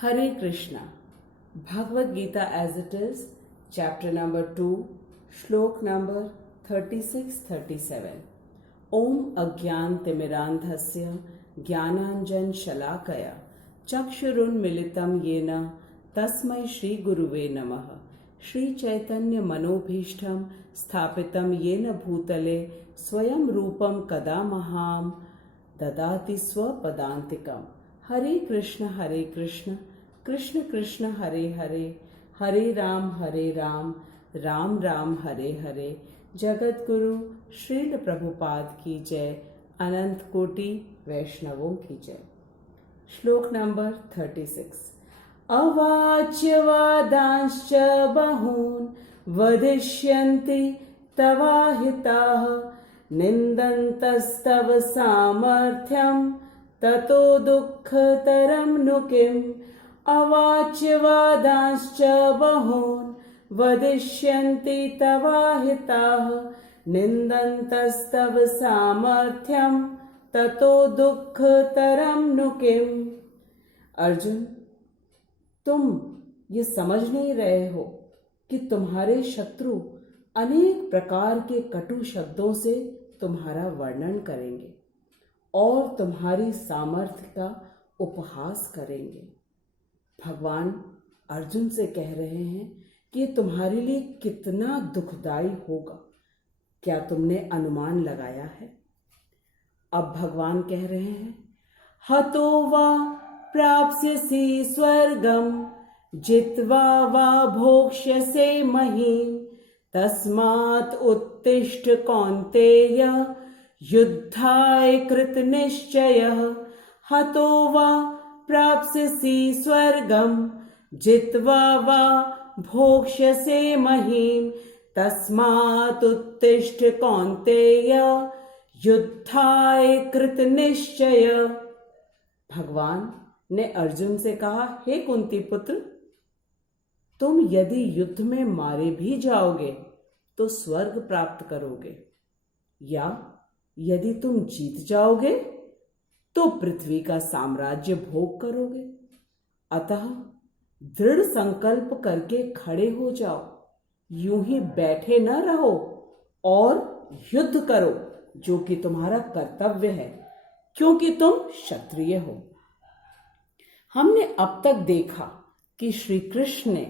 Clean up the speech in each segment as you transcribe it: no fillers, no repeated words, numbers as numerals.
Hare Krishna, Bhagavad Gita as it is, chapter number 2, shlok number 36-37. Om Agyan Timirandhasya Jnananjan Shalakaya Chakshurun Militam Yena Tasmai Shri Guruve Namaha Shri Chaitanya Manobhishtam Sthapitam Yena Bhutale Swayam Rupam Kadamaham Dadati Swapadantikam. Hare Krishna, Krishna Krishna, Hare Hare, Hare Ram, Ram Ram, Hare Hare. Jagat Guru Srila Prabhupada की जय, अनंत कोटि वैष्णवों की जय। श्लोक number 36। अवाच्यवादांश्च बहून् वदिष्यन्ति तवाहिताः निन्दन्तस्तव सामर्थ्यं ततो दुःखतरं नु किम्। अवाच्यवादांश्च बहून् वदिष्यन्ति तवाहिताः निन्दन्तस्तव सामर्थ्यं ततो दुःखतरं नु किम्। अर्जुन, तुम ये समझ नहीं रहे हो कि तुम्हारे शत्रु अनेक प्रकार के कटु शब्दों से तुम्हारा वर्णन करेंगे और तुम्हारी सामर्थ्य का उपहास करेंगे। भगवान अर्जुन से कह रहे हैं कि तुम्हारे लिए कितना दुखदाई होगा, क्या तुमने अनुमान लगाया है? अब भगवान कह रहे हैं, हतो वा प्राप्स्यसि स्वर्गम जित्वा वा भोक्ष्यसे महीम् तस्मात् उत्तिष्ठ कौन्तेय युद्धाय कृतनिश्चयः। हतो वा प्राप्स्यसि स्वर्गम जित्वा वा भोक्ष्यसे महीम् तस्मात् उत्तिष्ठ कौन्तेय युद्धाय कृतनिश्चय। भगवान ने अर्जुन से कहा, हे कुंती पुत्र, तुम यदि युद्ध में मारे भी जाओगे तो स्वर्ग प्राप्त करोगे, या यदि तुम जीत जाओगे तो पृथ्वी का साम्राज्य भोग करोगे। अतः दृढ़ संकल्प करके खड़े हो जाओ, यूं ही बैठे न रहो और युद्ध करो, जो कि तुम्हारा कर्तव्य है, क्योंकि तुम क्षत्रिय हो। हमने अब तक देखा कि श्री कृष्ण ने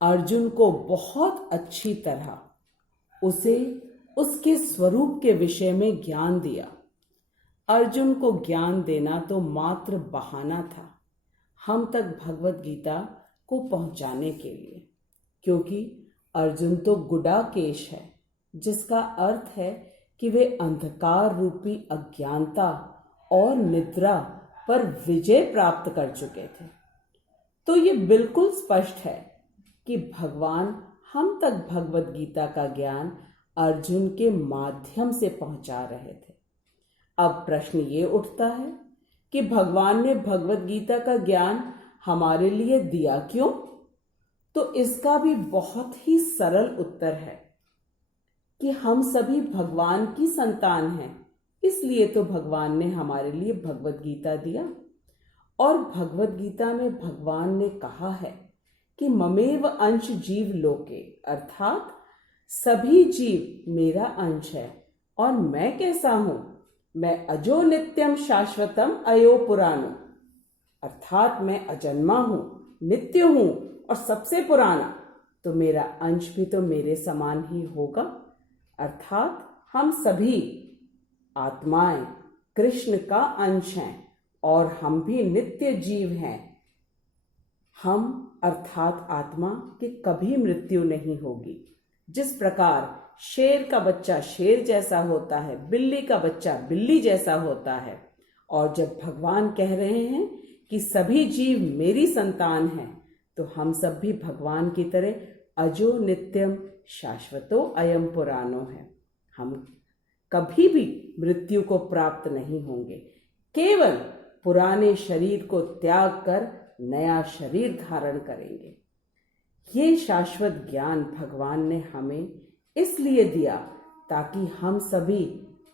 अर्जुन को बहुत अच्छी तरह उसे उसके स्वरूप के विषय में ज्ञान दिया। अर्जुन को ज्ञान देना तो मात्र बहाना था हम तक भगवत गीता को पहुंचाने के लिए, क्योंकि अर्जुन तो गुडाकेश है, जिसका अर्थ है कि वे अंधकार रूपी अज्ञानता और निद्रा पर विजय प्राप्त कर चुके थे। तो ये बिल्कुल स्पष्ट है कि भगवान हम तक भगवत गीता का ज्ञान अर्जुन के माध्यम से पहुंचा रहे थे। अब प्रश्न ये उठता है कि भगवान ने भगवत गीता का ज्ञान हमारे लिए दिया क्यों? तो इसका भी बहुत ही सरल उत्तर है कि हम सभी भगवान की संतान हैं, इसलिए तो भगवान ने हमारे लिए भगवत गीता दिया। और भगवत गीता में भगवान ने कहा है कि ममेव अंश जीव लोके, अर्थात सभी जीव मेरा अंश है। और मैं कैसा हूं? मैं अजो नित्यम शाश्वतम अयो पुराणो, अर्थात मैं अजन्मा हूं, नित्य हूं और सबसे पुराना। तो मेरा अंश भी तो मेरे समान ही होगा, अर्थात हम सभी आत्माएं कृष्ण का अंश हैं और हम भी नित्य जीव हैं। हम अर्थात आत्मा की कभी मृत्यु नहीं होगी। जिस प्रकार शेर का बच्चा शेर जैसा होता है, बिल्ली का बच्चा बिल्ली जैसा होता है, और जब भगवान कह रहे हैं कि सभी जीव मेरी संतान हैं, तो हम सब भी भगवान की तरह अजो नित्यम शाश्वतो अयम पुराणो है। हम कभी भी मृत्यु को प्राप्त नहीं होंगे, केवल पुराने शरीर को त्याग कर नया शरीर धारण करेंगे। ये शाश्वत ज्ञान भगवान ने हमें इसलिए दिया ताकि हम सभी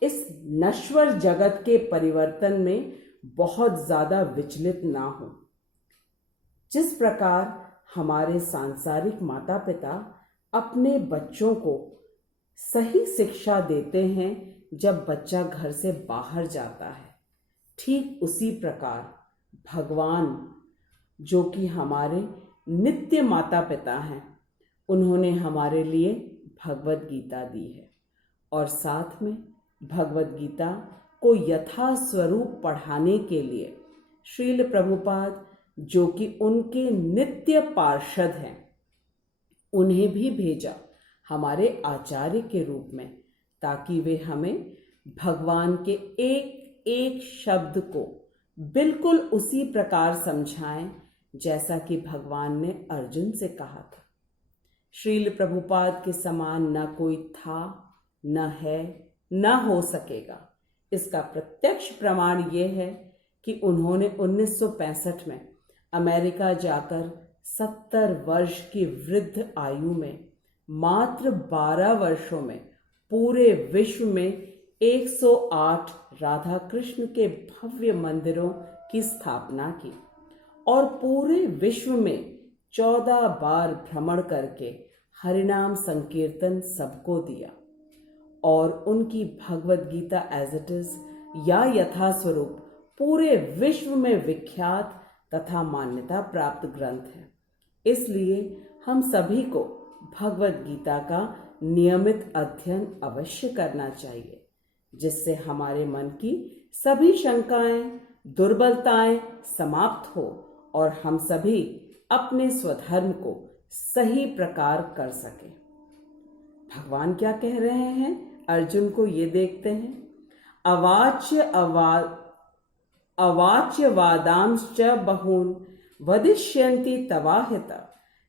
इस नश्वर जगत के परिवर्तन में बहुत ज्यादा विचलित ना हो। जिस प्रकार हमारे सांसारिक माता पिता अपने बच्चों को सही शिक्षा देते हैं जब बच्चा घर से बाहर जाता है, ठीक उसी प्रकार भगवान, जो कि हमारे नित्य माता पिता हैं, उन्होंने हमारे लिए भगवत गीता दी है और साथ में भगवत गीता को यथा स्वरूप पढ़ाने के लिए श्रील प्रभुपाद, जो कि उनके नित्य पार्षद हैं, उन्हें भी भेजा हमारे आचार्य के रूप में, ताकि वे हमें भगवान के एक एक शब्द को बिल्कुल उसी प्रकार समझाएं जैसा कि भगवान ने अर्जुन से कहा था। श्रील प्रभुपाद के समान न कोई था, न है, न हो सकेगा। इसका प्रत्यक्ष प्रमाण ये है कि उन्होंने 1965 में अमेरिका जाकर 70 वर्ष की वृद्ध आयु में मात्र 12 वर्षों में पूरे विश्व में 108 राधा कृष्ण के भव्य मंदिरों की स्थापना की और पूरे विश्व में 14 बार भ्रमण करके हरिनाम संकीर्तन सबको दिया और उनकी Bhagavad Gita as it is या यथास्वरूप पूरे विश्व में विख्यात तथा मान्यता प्राप्त ग्रंथ है। इसलिए हम सभी को भगवत गीता का नियमित अध्ययन अवश्य करना चाहिए, जिससे हमारे मन की सभी शंकाएं, दुर्बलताएं समाप्त हो और हम सभी अपने स्वधर्म को सही प्रकार कर सकें। भगवान क्या कह रहे हैं अर्जुन को, ये देखते हैं। अवाच्य वादांश्च बहून् वदिष्यन्ति तवाहित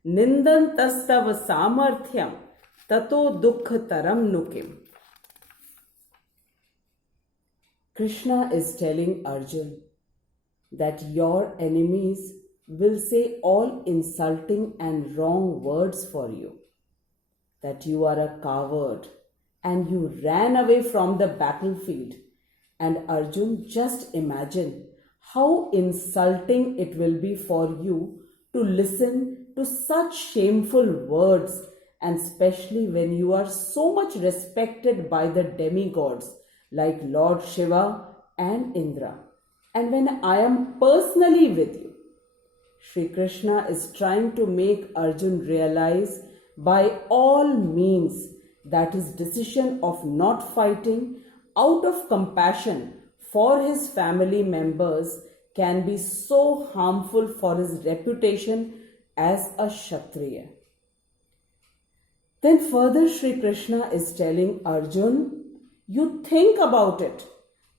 निंदन्तस्तव सामर्थ्यम ततो दुःखतरं नु किम्। Krishna is telling Arjun that your enemies will say all insulting and wrong words for you, that you are a coward and you ran away from the battlefield. And Arjun, just imagine how insulting it will be for you to listen to such shameful words, and especially when you are so much respected by the demigods like Lord Shiva and Indra, and when I am personally with you. Shri Krishna is trying to make Arjun realize by all means that his decision of not fighting out of compassion for his family members can be so harmful for his reputation as a Kshatriya. Then further Shri Krishna is telling Arjun, you think about it,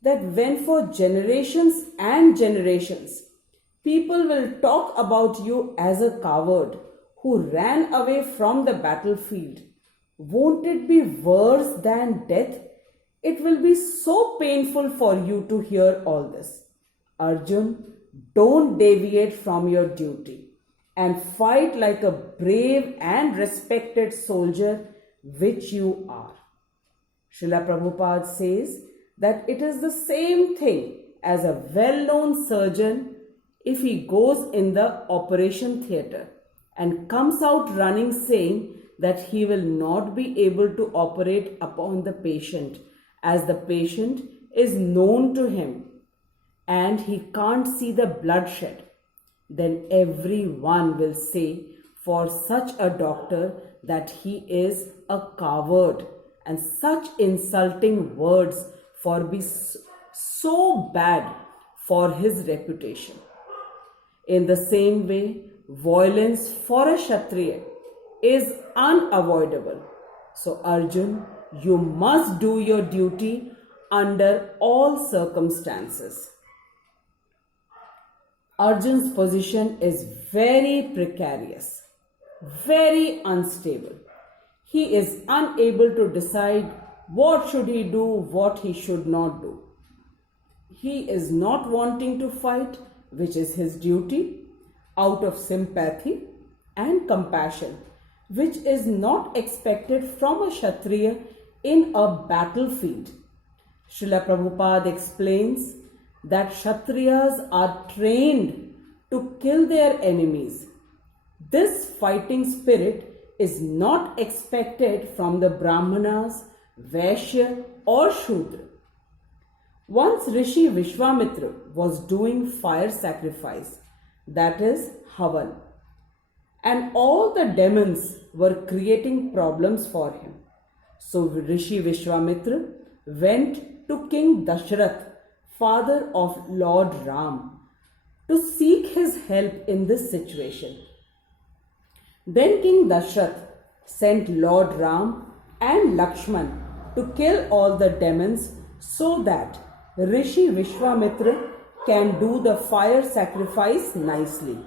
that when for generations and generations people will talk about you as a coward who ran away from the battlefield, won't it be worse than death? It will be so painful for you to hear all this. Arjun, don't deviate from your duty and fight like a brave and respected soldier, which you are. Srila Prabhupada says that it is the same thing as a well-known surgeon if he goes in the operation theatre and comes out running saying that he will not be able to operate upon the patient as the patient is known to him and he can't see the bloodshed, then everyone will say for such a doctor that he is a coward, and such insulting words for be so bad for his reputation. In the same way, violence for a Kshatriya is unavoidable. So Arjun, you must do your duty under all circumstances. Arjun's position is very precarious, very unstable. He is unable to decide what should he do, what he should not do. He is not wanting to fight, which is his duty, out of sympathy and compassion, which is not expected from a Kshatriya in a battlefield. Srila Prabhupada explains that Kshatriyas are trained to kill their enemies. This fighting spirit is not expected from the Brahmanas, Vaishya or Shudra. Once Rishi Vishwamitra was doing fire sacrifice, that is Havan, and all the demons were creating problems for him. So Rishi Vishwamitra went to King Dashrath, father of Lord Ram, to seek his help in this situation. Then King Dashrath sent Lord Ram and Lakshman to kill all the demons so that Rishi Vishwamitra can do the fire sacrifice nicely.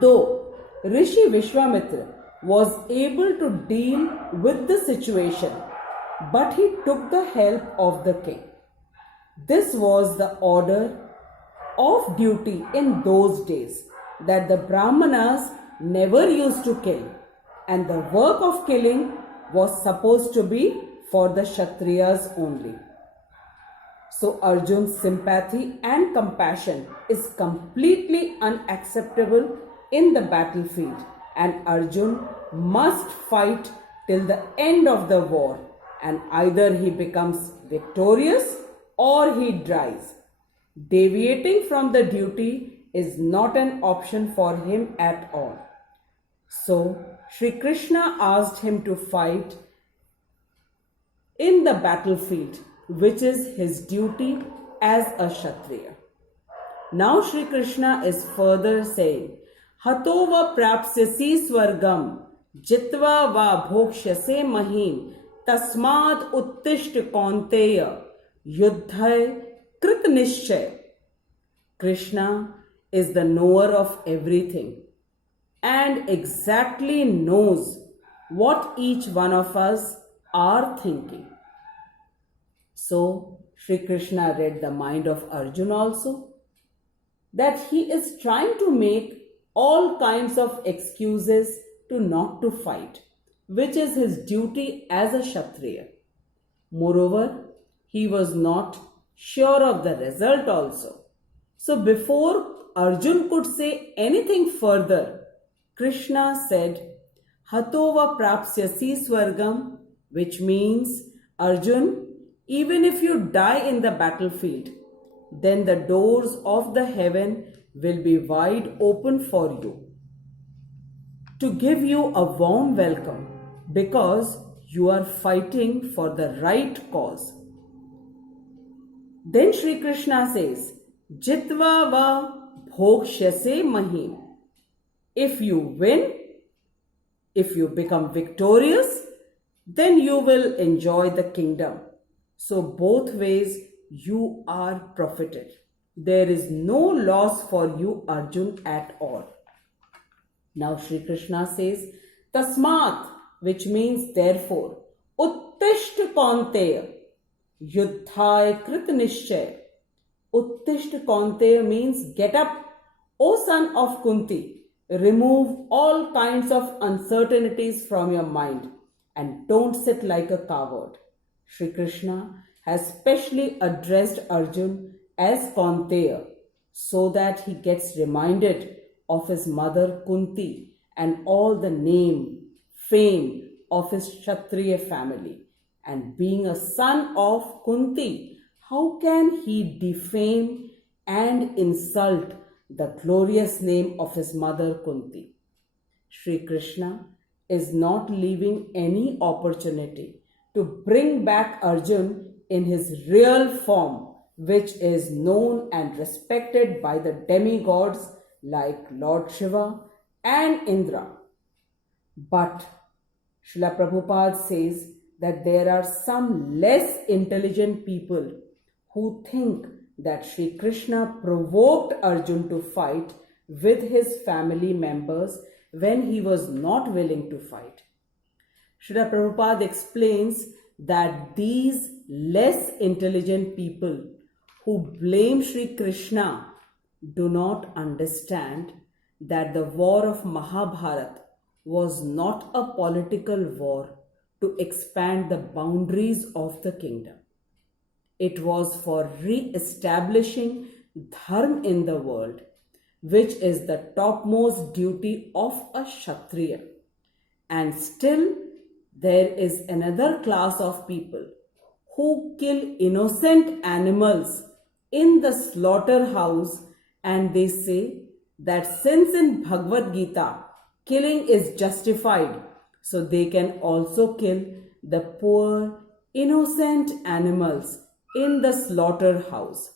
Though Rishi Vishwamitra was able to deal with the situation, but he took the help of the king. This was the order of duty in those days, that the Brahmanas never used to kill, and the work of killing was supposed to be for the Kshatriyas only. So Arjun's sympathy and compassion is completely unacceptable in the battlefield, and Arjun must fight till the end of the war, and either he becomes victorious or he dies. Deviating from the duty is not an option for him at all. So Sri Krishna asked him to fight in the battlefield, which is his duty as a Kshatriya. Now Sri Krishna is further saying, Hato va prapsyasi swargam jitva va bhokshyase mahim tasmad uttisht kaunteya yuddhay krit nishchay. Krishna is the knower of everything and exactly knows what each one of us are thinking. So Sri Krishna read the mind of Arjuna also, that he is trying to make all kinds of excuses to not to fight, which is his duty as a Kshatriya. Moreover, he was not sure of the result also. So before Arjun could say anything further, Krishna said, Hatova prapsyasi swargam, which means, Arjun, even if you die in the battlefield, then the doors of the heaven will be wide open for you to give you a warm welcome, because you are fighting for the right cause. Then Sri Krishna says, Jitva va bhokshyase mahim. If you win, if you become victorious, then you will enjoy the kingdom. So both ways you are profited. There is no loss for you, Arjun, at all. Now Sri Krishna says, Tasmat, which means therefore, Uttisht Kaunteya, Yuddhai Krit Nishchay. Uttisht Kaunteya means get up, O son of Kunti, remove all kinds of uncertainties from your mind and don't sit like a coward. Sri Krishna has specially addressed Arjun as Kaunteya so that he gets reminded of his mother Kunti and all the name, fame of his Kshatriya family. And being a son of Kunti, how can he defame and insult the glorious name of his mother Kunti? Sri Krishna is not leaving any opportunity to bring back Arjun in his real form, which is known and respected by the demigods like Lord Shiva and Indra. But Srila Prabhupada says that there are some less intelligent people who think that Sri Krishna provoked Arjun to fight with his family members when he was not willing to fight. Srila Prabhupada explains that these less intelligent people who blame Sri Krishna do not understand that the war of Mahabharata was not a political war to expand the boundaries of the kingdom. It was for re-establishing dharma in the world, which is the topmost duty of a Kshatriya. And still, there is another class of people who kill innocent animals in the slaughterhouse, and they say that since in Bhagavad Gita killing is justified, so they can also kill the poor innocent animals in the slaughterhouse.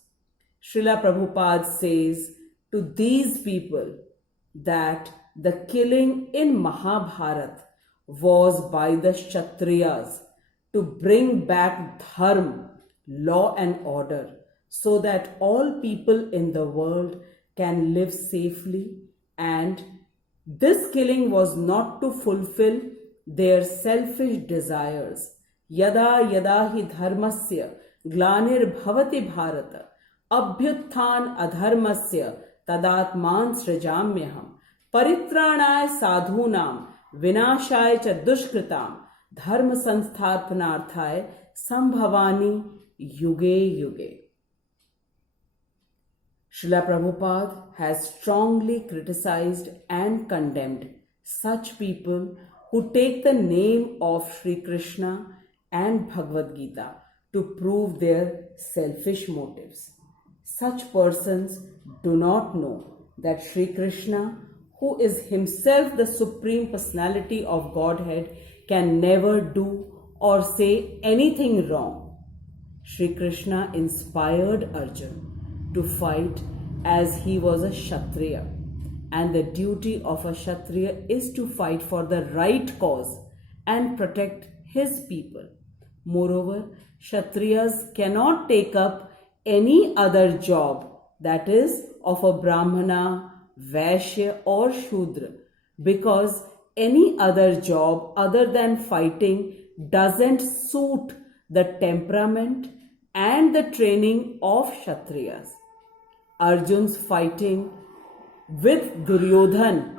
Srila Prabhupada says to these people that the killing in Mahabharata was by the Kshatriyas to bring back dharma, law and order, so that all people in the world can live safely, and this killing was not to fulfill their selfish desires. Yada yada hi dharmasya glanir bhavati bharata abhyuthan adharmasya tadatman srajamyaham परित्राणाय साधूनाम विनाशाय च दुष्कृताम धर्म संस्थापनार्थाय संभवानी युगे युगे. Srila Prabhupada has strongly criticized and condemned such people who take the name of Sri Krishna and Bhagavad Gita to prove their selfish motives. Such persons do not know that Sri Krishna, who is himself the Supreme Personality of Godhead, can never do or say anything wrong. Sri Krishna inspired Arjuna to fight as he was a Kshatriya, and the duty of a Kshatriya is to fight for the right cause and protect his people. Moreover, Kshatriyas cannot take up any other job, that is, of a Brahmana, Vaishya or Shudra, because any other job other than fighting doesn't suit the temperament and the training of Kshatriyas. Arjun's fighting with Duryodhan,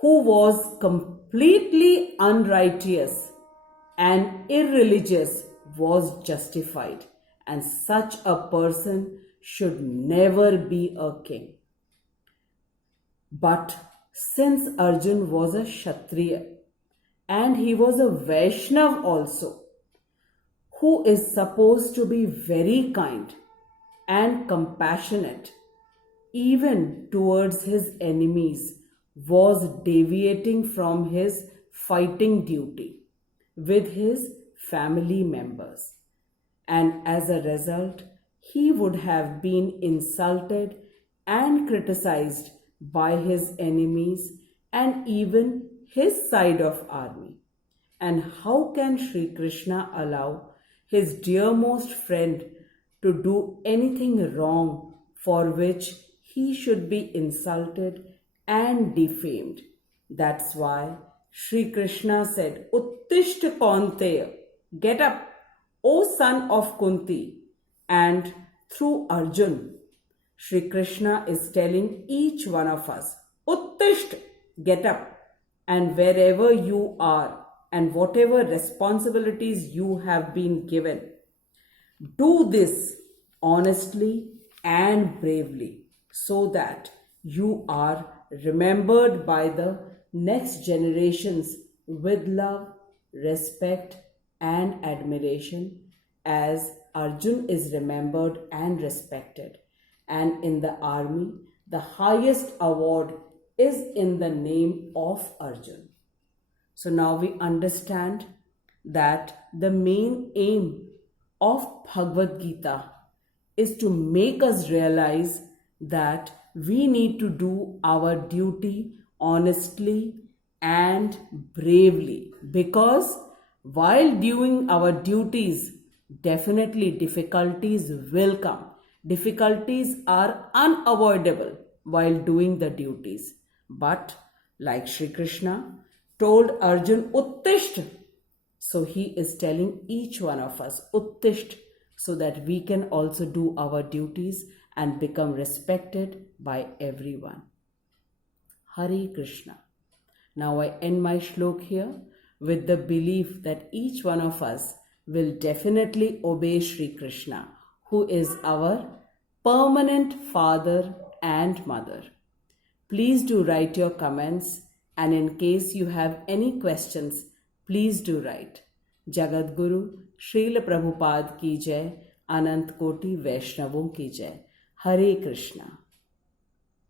who was completely unrighteous and irreligious, was justified, and such a person should never be a king. But since Arjun was a Kshatriya and he was a Vaishnav also, who is supposed to be very kind and compassionate even towards his enemies, was deviating from his fighting duty with his family members, and as a result he would have been insulted and criticized by his enemies and even his side of army. And how can Sri Krishna allow his dearmost friend to do anything wrong for which he should be insulted and defamed? That's why Sri Krishna said, Uttishta Kaunteya, get up, O son of Kunti. And through Arjun, Sri Krishna is telling each one of us, Uttishta, get up, and wherever you are and whatever responsibilities you have been given, do this honestly and bravely, so that you are remembered by the next generations with love, respect, and admiration, as Arjun is remembered and respected. And in the army, the highest award is in the name of Arjun. So now we understand that the main aim of Bhagavad Gita is to make us realize that we need to do our duty honestly and bravely, because while doing our duties, definitely difficulties will come. Difficulties are unavoidable while doing the duties. But like Sri Krishna told Arjun, Uttishta, so he is telling each one of us, Uttishta, so that we can also do our duties and become respected by everyone. Hare Krishna. Now I end my shlok here with the belief that each one of us will definitely obey Sri Krishna, who is our permanent father and mother. Please do write your comments, and in case you have any questions, please do write. Jagat Guru Srila Prabhupada की जय, अनंत कोटि वैष्णवों की जय. हरे कृष्णा.